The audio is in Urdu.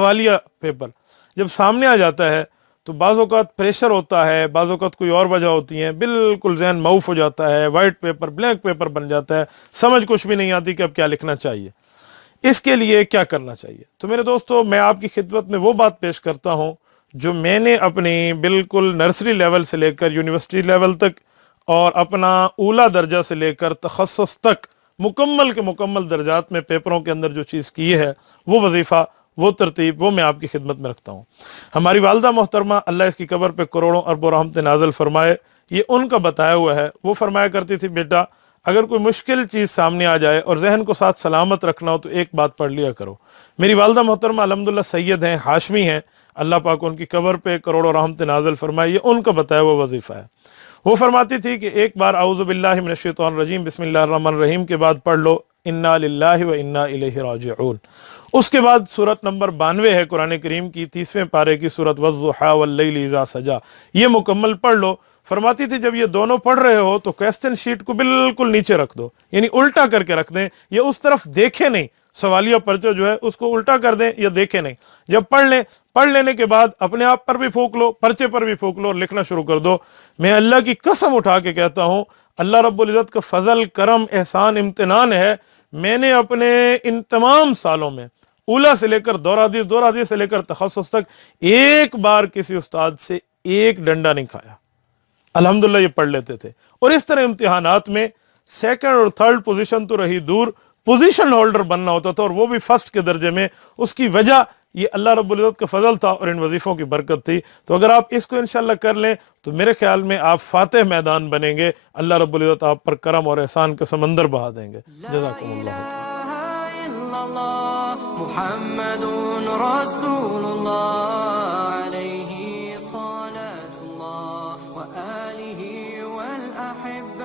سوالیہ پیپر جب سامنے آ جاتا ہے تو بعض اوقات پریشر ہوتا ہے، بعض اوقات کوئی اور وجہ ہوتی ہیں، بالکل ذہن معوف ہو جاتا ہے، وائٹ پیپر بلینک پیپر بن جاتا ہے، سمجھ کچھ بھی نہیں آتی کہ اب کیا لکھنا چاہیے۔ اس کے لیے کیا کرنا چاہیے؟ تو میرے دوستو، میں آپ کی خدمت میں وہ بات پیش کرتا ہوں جو میں نے اپنی بالکل نرسری لیول سے لے کر یونیورسٹی لیول تک اور اپنا اولا درجہ سے لے کر تخصص تک مکمل کے مکمل درجات میں پیپروں کے اندر جو چیز کی ہے، وہ وظیفہ، وہ ترتیب، وہ میں آپ کی خدمت میں رکھتا ہوں۔ ہماری والدہ محترمہ، اللہ اس کی قبر پہ کروڑوں اربوں رحمتیں نازل فرمائے، یہ ان کا بتایا ہوا ہے۔ وہ فرمایا کرتی تھی، بیٹا اگر کوئی مشکل چیز سامنے آ جائے اور ذہن کو ساتھ سلامت رکھنا ہو تو ایک بات پڑھ لیا کرو۔ میری والدہ محترمہ الحمدللہ سید ہیں، ہاشمی ہیں، اللہ پاک ان کی قبر پہ کروڑوں رحمتیں نازل فرمائے، یہ ان کا بتایا ہوا وظیفہ ہے۔ وہ فرماتی تھی کہ ایک بار اعوذ باللہ من الشیطان الرجیم بسم اللہ الرحمن الرحیم کے بعد پڑھ لو انا للہ و انا الیہ راجعون۔ اس کے بعد سورت نمبر 92 ہے قرآن کریم کی 30ویں پارے کی سورت والضحیٰ واللیل اذا سجا، یہ مکمل پڑھ لو۔ فرماتی تھی جب یہ دونوں پڑھ رہے ہو تو کویسچن شیٹ کو بالکل نیچے رکھ دو، یعنی الٹا کر کے رکھ دیں، یہ اس طرف دیکھے نہیں، سوالیہ پرچہ جو ہے اس کو الٹا کر دیں یا دیکھے نہیں۔ جب پڑھ لینے کے بعد اپنے آپ پر بھی پھونک لو، پرچے پر بھی پھونک لو اور لکھنا شروع کر دو۔ میں اللہ کی قسم اٹھا کے کہتا ہوں، اللہ رب العزت کا فضل، کرم، احسان، امتنان ہے، میں نے اپنے ان تمام سالوں میں اولا سے لے کر دورہ حدیث سے لے کر تخصص تک ایک بار کسی استاد سے ایک ڈنڈا نہیں کھایا۔ الحمدللہ یہ پڑھ لیتے تھے، اور اس طرح امتحانات میں سیکنڈ اور تھرڈ پوزیشن تو رہی دور، پوزیشن ہولڈر بننا ہوتا تھا، اور وہ بھی فرسٹ کے درجے میں۔ اس کی وجہ یہ اللہ رب العزت کا فضل تھا اور ان وظیفوں کی برکت تھی۔ تو اگر آپ اس کو انشاءاللہ کر لیں تو میرے خیال میں آپ فاتح میدان بنیں گے، اللہ رب العزت آپ پر کرم اور احسان کا سمندر بہا دیں گے۔ جزاکم اللہ خیر۔ محمد رسول اللہ علیہ صلاة اللہ وآلہ والأحبہ